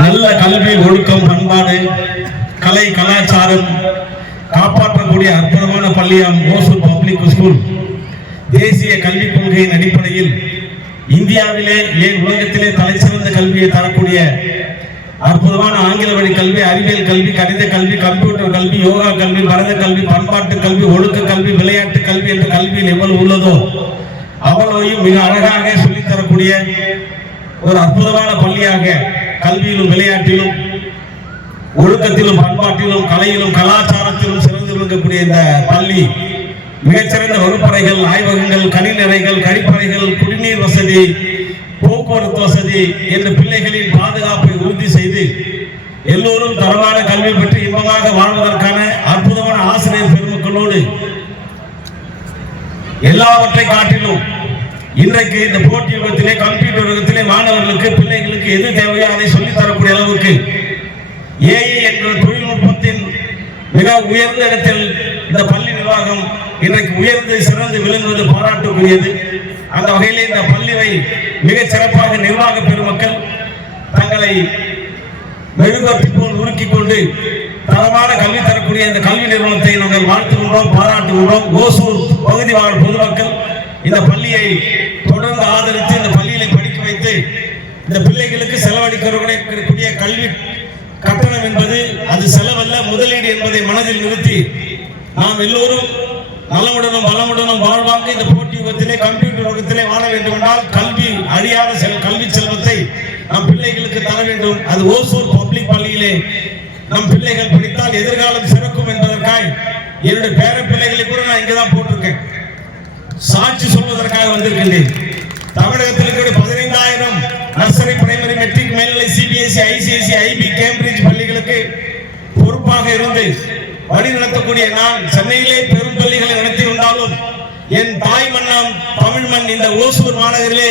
நல்ல கல்வி, ஒழுக்கம், பண்பாடு, கலை, கலாச்சாரம் காப்பாற்றக்கூடிய அற்புதமான பள்ளியாம் ஓசூர் பப்ளிக் ஸ்கூல் தேசிய கல்விக் கொள்கையின் அடிப்படையில் இந்தியாவிலே ஏன் உலகத்திலே தலைசிறந்த கல்வியை தரக்கூடிய அற்புதமான ஆங்கில வழி கல்வி, அறிவியல் கல்வி, கணித கல்வி, கம்ப்யூட்டர் கல்வி, யோகா கல்வி, பரத கல்வி, பண்பாட்டு கல்வி, ஒழுக்க கல்வி, விளையாட்டு கல்வி என்ற கல்வியில் எவ்வளவு உள்ளதோ அவ்வளவையும் மிக அழகாக சொல்லித்தரக்கூடிய ஒரு அற்புதமான பள்ளியாக கல்வியிலும், விளையாட்டிலும், ஒழுக்கத்திலும், பண்பாட்டிலும், கலையிலும், கலாச்சாரத்திலும் சிறந்து விளங்கக்கூடிய இந்த பள்ளி மிகச்சிறந்த வகுப்பறைகள், ஆய்வகங்கள், கணினிறைகள், கழிப்பறைகள், குடிநீர் வசதி, போக்குவரத்து வசதி என்ற பிள்ளைகளின் பாதுகாப்பை உறுதி செய்து எல்லோரும் தரமான கல்வி பெற்று இன்பமாக வாழ்வதற்கான அற்புதமான ஆசிரியர் பெருமக்களோடு எல்லாவற்றை காட்டிலும் இன்றைக்கு இந்த போட்டி யுகத்திலே, கம்ப்யூட்டர் யுகத்திலே மாணவர்களுக்கு, பிள்ளைகளுக்கு எது தேவையோ அதை சொல்லித் தரக்கூடிய அளவுக்கு ஏஐ என்ற தொழில்நுட்பத்தின் மிக உயர்ந்த இடத்தில் இந்த பள்ளி நிர்வாகம் இன்றைக்கு உயர்ந்து சிறந்து விளங்குவது பாராட்டுக்குரியது. அந்த வகையில் இந்த பள்ளியை மிகச் சிறப்பாக நிர்வாக பெருமக்கள் தங்களை மெழுகுவர்த்தி போல் உருக்கிக் கொண்டு தரமான கல்வி தரக்கூடிய இந்த கல்வி நிறுவனத்தை நாங்கள் வாழ்த்துகின்றோம், பாராட்டுகின்றோம். ஓசூர் பகுதி வாழ் பொதுமக்கள் இந்த பள்ளியை தொடர்ந்து ஆதரித்து இந்த பள்ளியை படிக்க வைத்து இந்த பிள்ளைகளுக்கு செலவழிக்கக்கூடிய கல்வி கட்டணம் என்பது அது செலவல்ல, முதலீடு என்பதை மனதில் நிறுத்தி நாம் எல்லோரும் நலமுடனும் வளமுடனும் வாழ்வாங்க இந்த போட்டி யுகத்திலே, கம்ப்யூட்டர் யுகத்திலே வாழ வேண்டும் என்றால் கல்வி அழியாத கல்வி செல்வத்தை நம் பிள்ளைகளுக்கு தர வேண்டும். அது ஓசூர் பப்ளிக் பள்ளியிலே நம் பிள்ளைகள் படித்தால் எதிர்காலம் சிறக்கும் என்பதற்காக என்னுடைய பேர பிள்ளைகளை கூட நான் இங்கதான் போட்டிருக்கேன். சாட்சி சொல்வதற்காக வந்திருக்கின்றேன். தமிழகத்தில் இருக்கிற 15,000 நர்சரி, பிரைமரி, மெட்ரிக், மேல்நிலை, சிபிஎஸ்இ, ஐசிஎஸ்இ, ஐபி, கேம்பிரிட்ஜ் பள்ளிகளுக்கு பொறுப்பாக இருந்து வழி நடத்தக்கூடிய நான் சென்னையிலே பெரும் பள்ளிகளை நடத்தி வந்தாலும் என் தாய் மண்ணாம் தமிழ் மண் இந்த ஓசூர் மாநகரிலே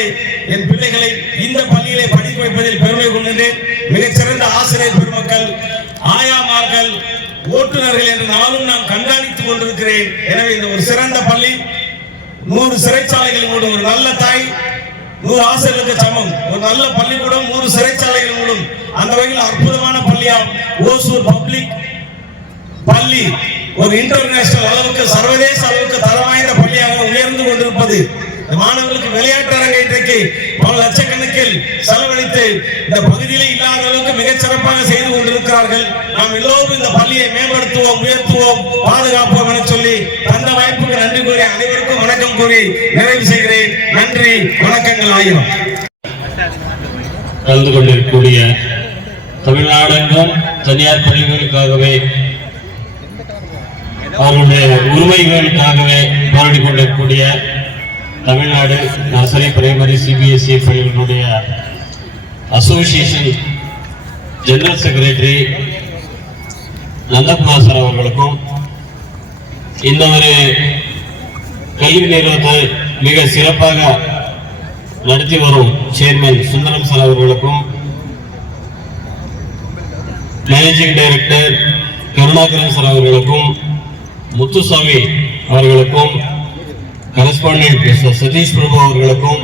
என் பிள்ளைகளை இந்த பள்ளியிலே படிக்க வைப்பதில் பெருமை கொள்கின்றேன். மிகச்சிறந்த ஆசிரியர் பெருமக்கள், ஆயாமார்கள், ஓட்டுநர்கள் என்று நானும் நான் கண்காணித்துக் கொண்டிருக்கிறேன். எனவே இந்த ஒரு சிறந்த பள்ளி 100 சிறைச்சாலைகள் மூடும் ஒரு நல்ல தாய் 100 ஆசிரியர்களுக்கு சமம். ஒரு நல்ல பள்ளிக்கூடம் 100 சிறைச்சாலைகள் மூடும். அந்த வகையில் அற்புதமான பள்ளியாம் ஓசூர் பப்ளிக் பள்ளி ஒரு இன்டர்நேஷனல் அளவுக்கு, சர்வதேச அளவுக்கு தரம் வாய்ந்த பள்ளியாக உயர்ந்து கொண்டிருப்பது. மாணவர்களுக்கு விளையாட்டு அரங்கை இன்றைக்கு பல லட்சக்கணக்கில் செலவழித்து இந்த பகுதியிலே இல்லாத அளவுக்கு மிகச் சிறப்பாக செய்து கொண்டிருக்கிறார்கள். நாம் எல்லோரும் இந்த பள்ளியை மேம்படுத்துவோம், உயர்த்துவோம், பாதுகாப்போம் என சொல்லி தந்த வாய்ப்புக்கு நன்றி கூறி அனைவருக்கும் வணக்கம் கூறி நிறைவு செய்கிறேன். நன்றி, வணக்கங்கள் ஆயிரம். கலந்து கொண்டிருக்கக்கூடிய தமிழ்நாடெங்கும் தனியார் பள்ளிகளுக்காகவே, அவருடைய உரிமைகளுக்காகவே போராடி கொண்டிருக்கக்கூடிய தமிழ்நாடு நர்சரி, பிரைமரி, சிபிஎஸ்இ பள்ளிகளுடைய association general secretary Nandakumar sir அவர்களுக்கும், இந்த ஒரு கல்வி நிறுவனத்தை மிக சிறப்பாக நடத்தி வரும் சேர்மன் சுந்தரம் சார் அவர்களுக்கும், மேனேஜிங் டைரக்டர் கருணாகரன் சார் அவர்களுக்கும், முத்துசாமி அவர்களுக்கும், கரஸ்பாண்டன்ட் சதீஷ் பிரபு அவர்களுக்கும்,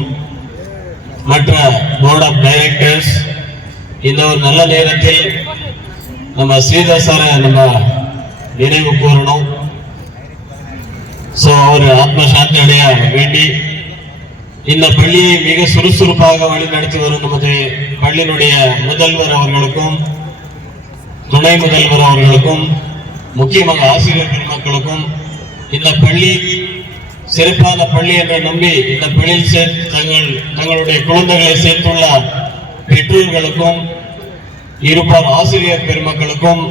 மற்ற போர்ட் ஆஃப் டைரக்டர்ஸ், இந்த ஒரு நல்ல நேரத்தில் நம்ம ஸ்ரீதர் சாரை நம்ம நினைவு கூறணும். ஒரு ஆத்ம சாந்தி அடைய வேண்டி இந்த பள்ளியை மிக சுறுசுறுப்பாக வழிநடத்தி வரும் நமது பள்ளியினுடைய முதல்வர் அவர்களுக்கும், துணை முதல்வர் அவர்களுக்கும், முக்கியமாக ஆசிரியர் பெருமக்களுக்கும், இந்த பள்ளி சிறப்பான பள்ளி என்று நம்பி இந்த பள்ளியில் தங்களுடைய குழந்தைகளை சேர்த்துள்ள பெற்றோர்களுக்கும், இருப்பார் ஆசிரியர் பெருமக்களுக்கும்,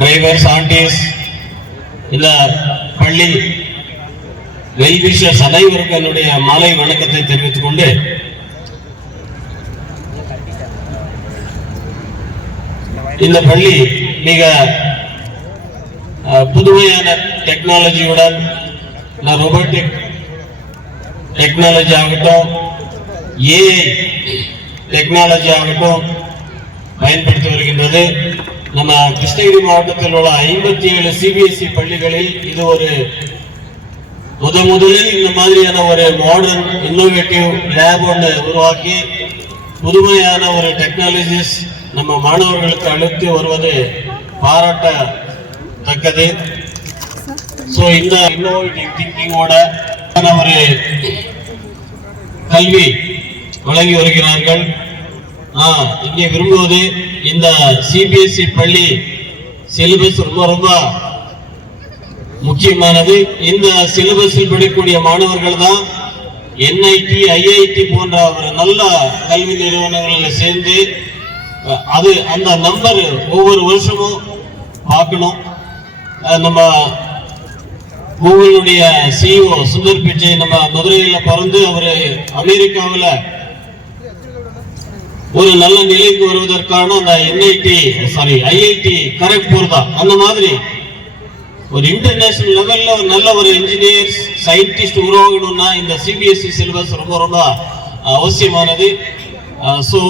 டிரைவர்ஸ், ஆண்டிஸ், இந்த பள்ளி வெல்விஷர்ஸ் அனைவருக்கும் என்னுடைய மாலை வணக்கத்தை தெரிவித்துக் கொண்டு, இந்த பள்ளி மிக புதுமையான டெக்னாலஜியுடன், ரோபோட்டிக் டெக்னாலஜி ஆகட்டும், ஏஐ டெக்னாலஜி ஆகட்டும் பயன்படுத்தி வருகின்றது. நம்ம கிருஷ்ணகிரி மாவட்டத்தில் உள்ள 57 சிபிஎஸ்இ பள்ளிகளில் இது ஒரு முதலில் இந்த மாதிரியான ஒரு மாடர்ன் இன்னோவேட்டிவ் லேப் ஒன்று உருவாக்கி புதுமையான ஒரு டெக்னாலஜிஸ் நம்ம மாணவர்களுக்கு அளித்து வருவது பாராட்டத்தக்கது. ஸோ இந்த இன்னோவேட்டிவ் திங்கிங்கோட ஒரு கல்வி வழங்கி வருகிறார்கள். இங்கே விரும்புவது இந்த சிபிஎஸ்இ பள்ளி சிலபஸ் ரொம்ப முக்கியமானது. இந்த சிலபஸில் படிக்கக்கூடிய மாணவர்கள் தான் என்ஐடி ஐஐடி போன்ற ஒரு நல்ல கல்வி நிறுவனங்களில் சேர்ந்து அந்த நம்பர் ஒவ்வொரு வருஷமும் பார்க்கணும். நம்ம கூகுளுடைய சிஇஓ சுந்தர் பிச்சை நம்ம மதுரையில் பிறந்து அவர் அமெரிக்காவில் ஒரு நல்ல நிலைக்கு வருவதற்கான அந்த ஐஐடி கரக்பூர் தான். அந்த மாதிரி ஒரு இன்டர்நேஷனல் லெவல்ல ஒரு நல்ல ஒரு இன்ஜினியர்ஸ் சயின்டிஸ்ட் உருவாகணும்னா இந்த சிபிஎஸ்இ சிலபஸ் ரொம்ப அவசியமானது. ஸோ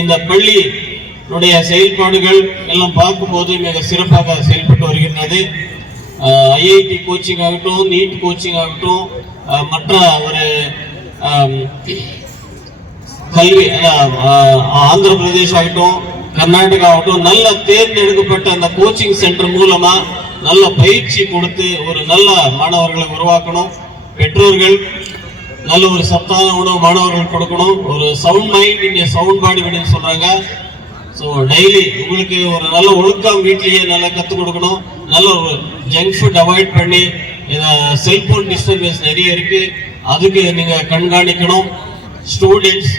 இந்த பள்ளியுடைய செயல்பாடுகள் எல்லாம் பார்க்கும்போது மிக சிறப்பாக செயல்பட்டு வருகின்றது. ஐஐடி கோச்சிங் ஆகட்டும், நீட் கோச்சிங் ஆகட்டும், மற்ற ஒரு கல்வி ஆந்திர பிரதேஷ் ஆகட்டும், கர்நாடகா ஆகட்டும், நல்ல தேர்ந்தெடுக்கப்பட்ட அந்த கோச்சிங் சென்டர் மூலமா நல்ல பயிற்சி கொடுத்து ஒரு நல்ல மாணவர்களை உருவாக்கணும். பெற்றோர்கள் நல்ல ஒரு சத்தான உணவு மாணவர்கள் கொடுக்கணும். ஒரு சவுண்ட் மைண்ட் இன் சவுண்ட் பாடி அப்படின்னு சொல்றாங்க. ஸோ டெய்லி உங்களுக்கு ஒரு நல்ல ஒழுக்கம் வீட்லேயே நல்லா கற்றுக் கொடுக்கணும். நல்ல ஒரு ஜங்க் ஃபுட் அவாய்ட் பண்ணி செல்போன் டிஸ்டர்பன்ஸ் நிறைய இருக்கு, அதுக்கு நீங்க கண்காணிக்கணும். ஸ்டூடெண்ட்ஸ்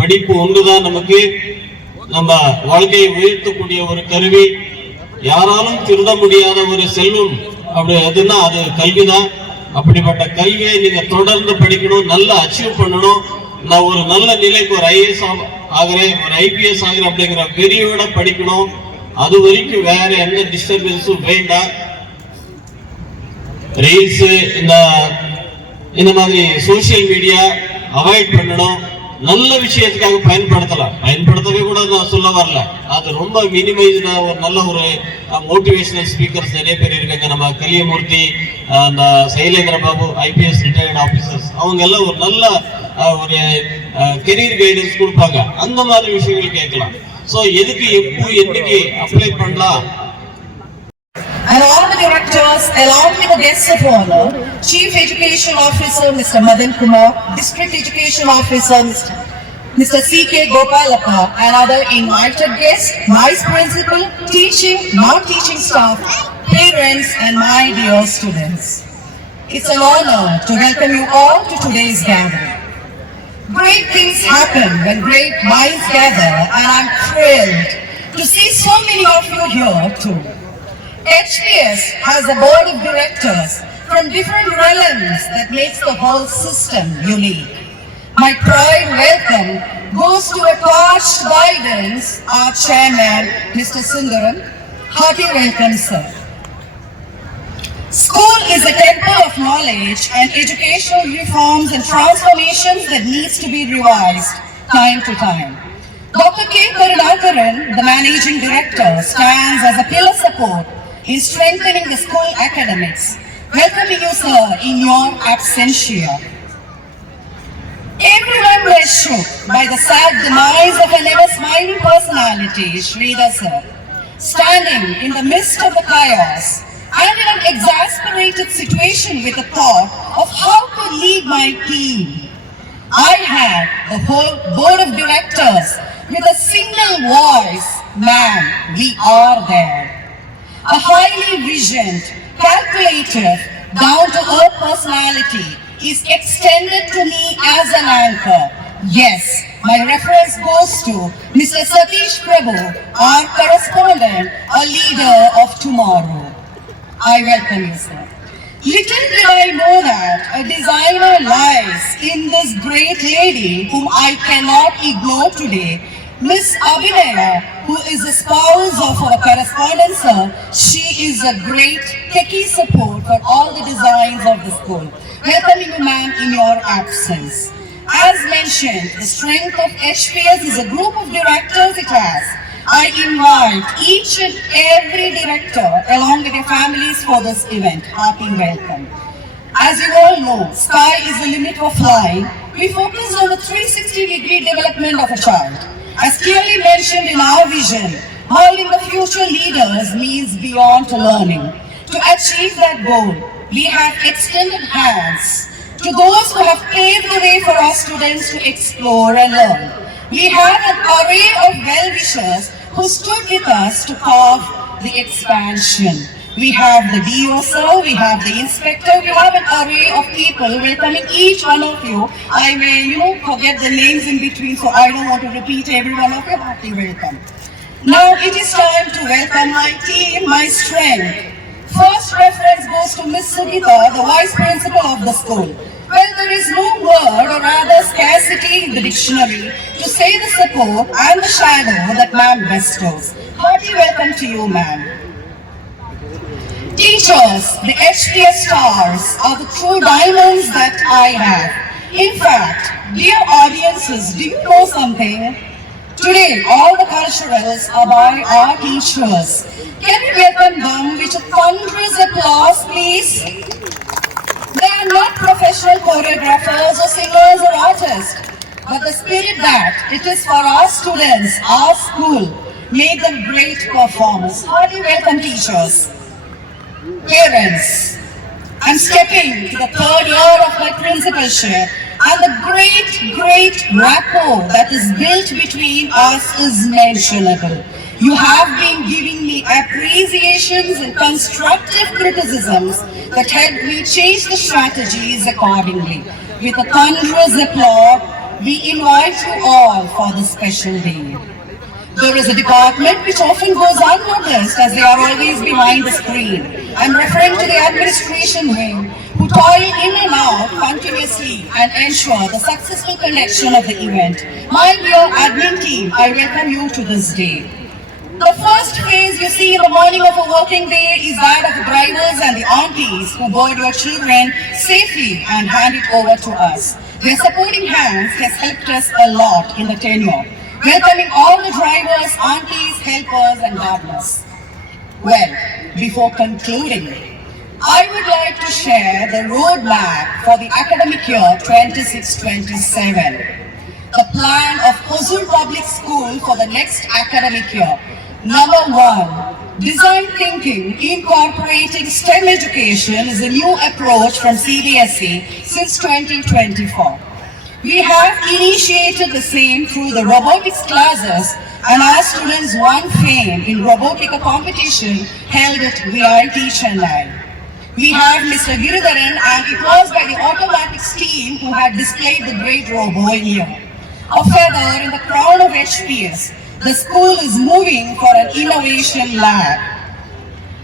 படிப்பு ஒன்றுதான் நமக்கு நம்ம வாழ்க்கையை உயர்த்தக்கூடிய ஒரு கருவி. யாராலும் திருட முடியாத ஒரு செல்வம் அப்படி எதுனா அது கல்விதான். அப்படிப்பட்ட கல்வியை நீங்க தொடர்ந்து படிக்கணும், நல்லா அச்சீவ் பண்ணணும். நான் ஒரு நல்ல நிலைக்கு ஒரு ஐஏஎஸ் ஆகிறேன், ஒரு ஐபிஎஸ் ஆகிறேன் அப்படிங்கிற வெறியோட படிக்கணும். அது வரைக்கும் வேற எந்த டிஸ்டர்பன்ஸும் வேண்டாம். ரீல்ஸ் இந்த மாதிரி சோசியல் மீடியா அவாய்ட் பண்ணணும். நல்ல விஷயத்துக்காக பயன்படுத்தவே கூட நான் சொல்ல வரல. அது ரொம்ப மினிமைஸ்டா ஒரு நல்ல ஒரு மோட்டிவேஷனல் ஸ்பீக்கர்ஸ் நிறைய பேர் இருக்காங்க. நம்ம கலியமூர்த்தி, அந்த Sylendra Babu, IPS retired officers, அவங்க எல்லாம் ஒரு நல்ல ஒரு கெரியர் கைடன்ஸ் கொடுப்பாங்க. அந்த மாதிரி விஷயங்கள் கேட்கலாம். ஸோ எதுக்கு எப்போ என்னைக்கு அப்ளை பண்ணலாம். And all the directors, along with the guests of honor, Chief Education Officer Mr. Madan Kumar, District Education Officer Mr. C.K. Gopalappa, and other invited guests, Vice Principal, teaching, non-teaching staff, parents, and my dear students. It's an honor to welcome you all to today's gathering. Great things happen when great minds gather, and I'm thrilled to see so many of you here too. HPS has a board of directors from different realms that makes the whole system unique. My pride welcome goes to a past guidance, our chairman, Mr. Sundaram. Hearty welcome, sir. School is a temple of knowledge and educational reforms and transformations that needs to be revised time to time. Dr. K. Karunakaran, the managing director, stands as a pillar support in strengthening the school academics. Welcoming you, sir, in your absentia. Everyone was shook by the sad demise of an ever-smiling personality, Sridhar sir. Standing in the midst of the chaos, I'm in an exasperated situation with the thought of how to lead my team. I had the whole board of directors with a single voice, "Ma'am, we are there." A highly visioned, calculative, down-to-earth personality is extended to me as an anchor. Yes, my reference goes to Mr. Satish Prabhu, our correspondent, a leader of tomorrow. I welcome you, sir. Little did I know that a designer lies in this great lady whom I cannot ignore today, Miss Abhinaya, who is the spouse of our correspondent, sir. She is a great techie support for all the designs of the school. Welcoming you, ma'am, in your absence. As mentioned, the strength of HPS is a group of directors it has. I invite each and every director along with their families for this event. Hearty welcome. As you all know, sky is the limit for flying, we focused on the 360-degree development of a child. As clearly mentioned in our vision, molding the future leaders means beyond learning. To achieve that goal, we have extended hands to those who have paved the way for our students to explore and learn. We have an array of well-wishers who stood with us to carve the expansion. We have the DO sir, we have the inspector, we have an array of people welcoming each one of you. I may, forget the names in between, so I don't want to repeat every one of you. Hearty welcome. Now it is time to welcome my team, my strength. First reference goes to Miss Sugita, the Vice Principal of the school. Well, there is no word or rather scarcity in the dictionary to say the support and the shadow that ma'am bestows. Hearty welcome to you, ma'am. Teachers, the HPS stars, are the true diamonds that I have. In fact, dear audiences, do you know something? Today, all the culturals are by our teachers. Can we welcome them with a thunderous applause, please? They are not professional choreographers or singers or artists, but the spirit that it is for our students, our school, made them great performers. Hearty welcome, teachers. Parents, I'm stepping to the third year of my principalship, and the great rapport that is built between us is mentionable. You have been giving me appreciations and constructive criticisms that helped me change the strategies accordingly. With a thunderous applause, we invite you all for this special day. There is a department which often goes unnoticed as they are always behind the screen. I'm referring to the administration wing, who toil in and out continuously and ensure the successful connection of the event. My dear admin team, I welcome you to this day. The first phase you see in the morning of a working day is that of the drivers and the aunties who board your children safely and hand it over to us. Their supporting hands has helped us a lot in the tenure. Welcoming all the drivers, aunties, helpers and gardeners. Well, before concluding, I would like to share the roadmap for the academic year 26-27. The plan of Hosur Public School for the next academic year. Number 1, design thinking incorporating STEM education is a new approach from CBSE since 2024. We have initiated the same through the robotics classes, and our students won fame in Robotica competition held at VIT Chennai. We have Mr. Giridharan, and it was by the automatics team who had displayed the great robo in here. A feather in the crown of HPS. The school is moving for an innovation lab.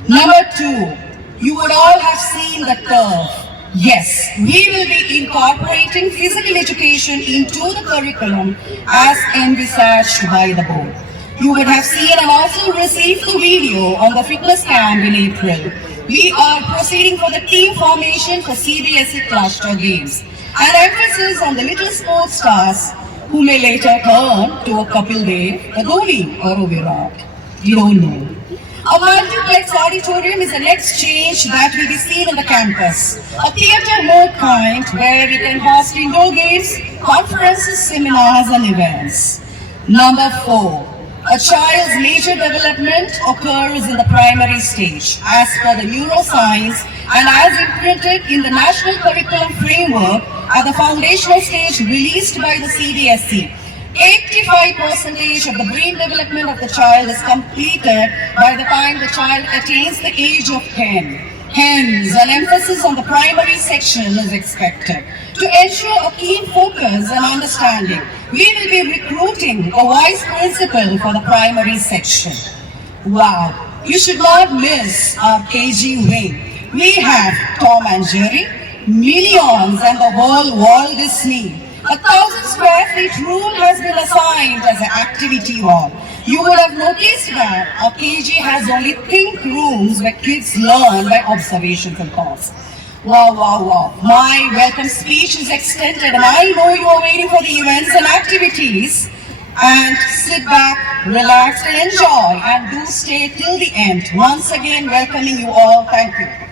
Number 2, you would all have seen the turf. Yes, we will be incorporating physical education into the curriculum as envisaged by the board. You would have seen and also received the video on the fitness camp in April. We are proceeding for the team formation for CBSE cluster games. An emphasis on the little sports stars who may later turn to a Kapil Dev, a Dhoni or a Virat. You don't know. A multiplex auditorium is the next change that will be seen on the campus. A theatre mode kind where we can host indoor games, conferences, seminars and events. Number 4, a child's major development occurs in the primary stage as per the neuroscience and as imprinted in the National Curriculum Framework at the foundational stage released by the CBSE. 85% of the brain development of the child is completed by the time the child attains the age of 10. Hence, an emphasis on the primary section is expected. To ensure a keen focus and understanding, we will be recruiting a vice principal for the primary section. Wow, you should not miss our KG wing. We have Tom and Jerry, Minions and the whole Walt Disney. 1,000 square feet room has been assigned as an activity hall. You would have noticed that our KG has only think rooms where kids learn by observations and thoughts. Wow, wow, wow. My welcome speech is extended and I know you are waiting for the events and activities. And sit back, relax and enjoy and do stay till the end. Once again, welcoming you all. Thank you.